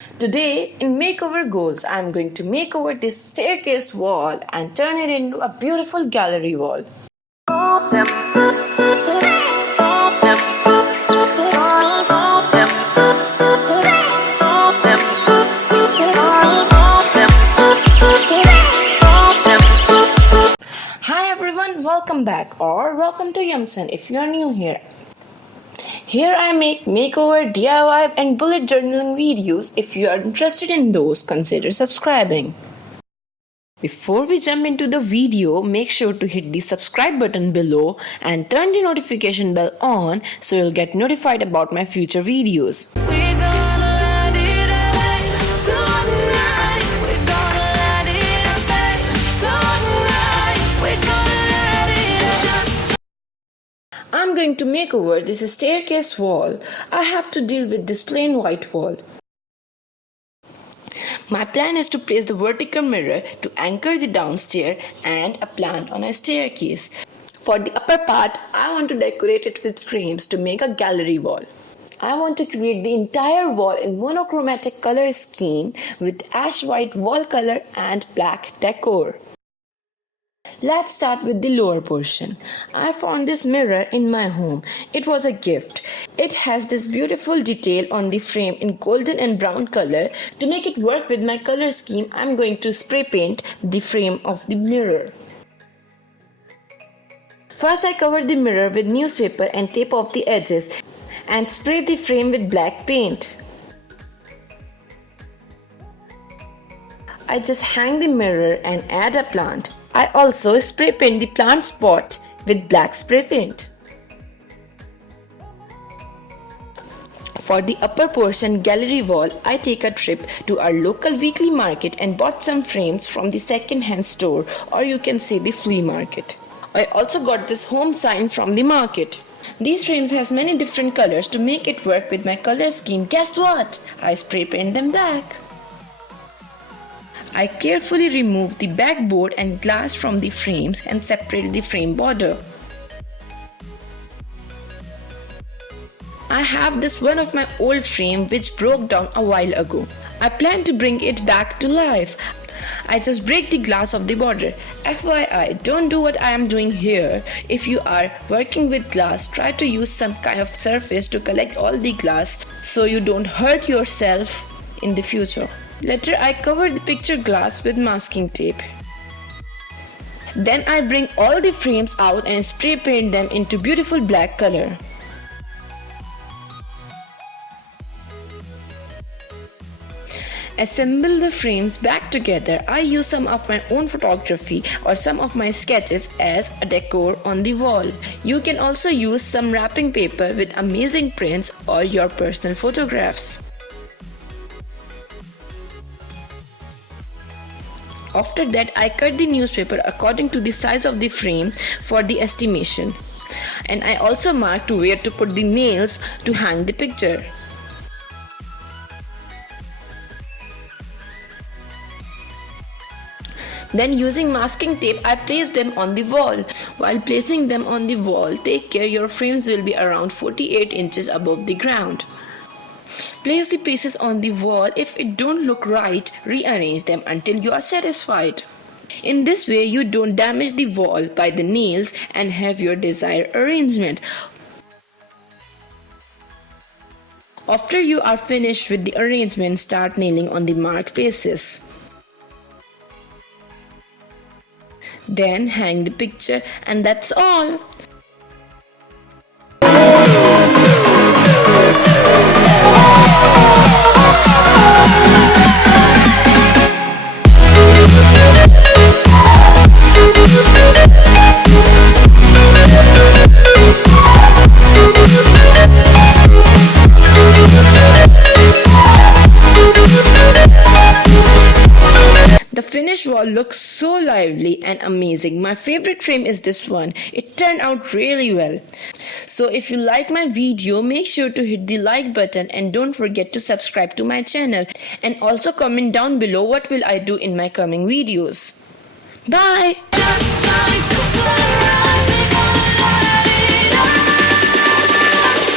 Today in Makeover Goals, I am going to make over this staircase wall and turn it into a beautiful gallery wall. Hi everyone, welcome back or welcome to YumSan if you are new here. Here I make makeover, DIY and bullet journaling videos. If you are interested in those, consider subscribing. Before we jump into the video, make sure to hit the subscribe button below and turn the notification bell on so you'll get notified about my future videos. I'm going to make over this staircase wall. I have to deal with this plain white wall. My plan is to place the vertical mirror to anchor the downstairs and a plant on a staircase. For the upper part, I want to decorate it with frames to make a gallery wall. I want to create the entire wall in monochromatic color scheme with ash white wall color and black decor. Let's start with the lower portion. I found this mirror in my home. It was a gift. It has this beautiful detail on the frame in golden and brown color. To make it work with my color scheme, I'm going to spray paint the frame of the mirror. First, I cover the mirror with newspaper and tape off the edges and spray the frame with black paint. I just hang the mirror and add a plant. I also spray paint the plant spot with black spray paint. For the upper portion gallery wall, I take a trip to our local weekly market and bought some frames from the second-hand store, or you can say the flea market. I also got this home sign from the market. These frames has many different colors. To make it work with my color scheme, guess what? I spray paint them black. I carefully remove the backboard and glass from the frames and separate the frame border. I have this one of my old frame which broke down a while ago. I plan to bring it back to life. I just break the glass of the border. FYI, don't do what I am doing here. If you are working with glass, try to use some kind of surface to collect all the glass so you don't hurt yourself in the future. Later, I cover the picture glass with masking tape. Then I bring all the frames out and spray paint them into beautiful black color. Assemble the frames back together. I use some of my own photography or some of my sketches as a decor on the wall. You can also use some wrapping paper with amazing prints or your personal photographs. After that, I cut the newspaper according to the size of the frame for the estimation. And I also marked where to put the nails to hang the picture. Then using masking tape, I place them on the wall. While placing them on the wall, take care your frames will be around 48 inches above the ground. Place the pieces on the wall. If it don't look right, rearrange them until you are satisfied. In this way, you don't damage the wall by the nails and have your desired arrangement. After you are finished with the arrangement, start nailing on the marked places. Then hang the picture, and that's all. The finished wall looks so lively and amazing. My favorite frame is this one. It turned out really well. So if you like my video, make sure to hit the like button and don't forget to subscribe to my channel. And also comment down below what will I do in my coming videos. Bye!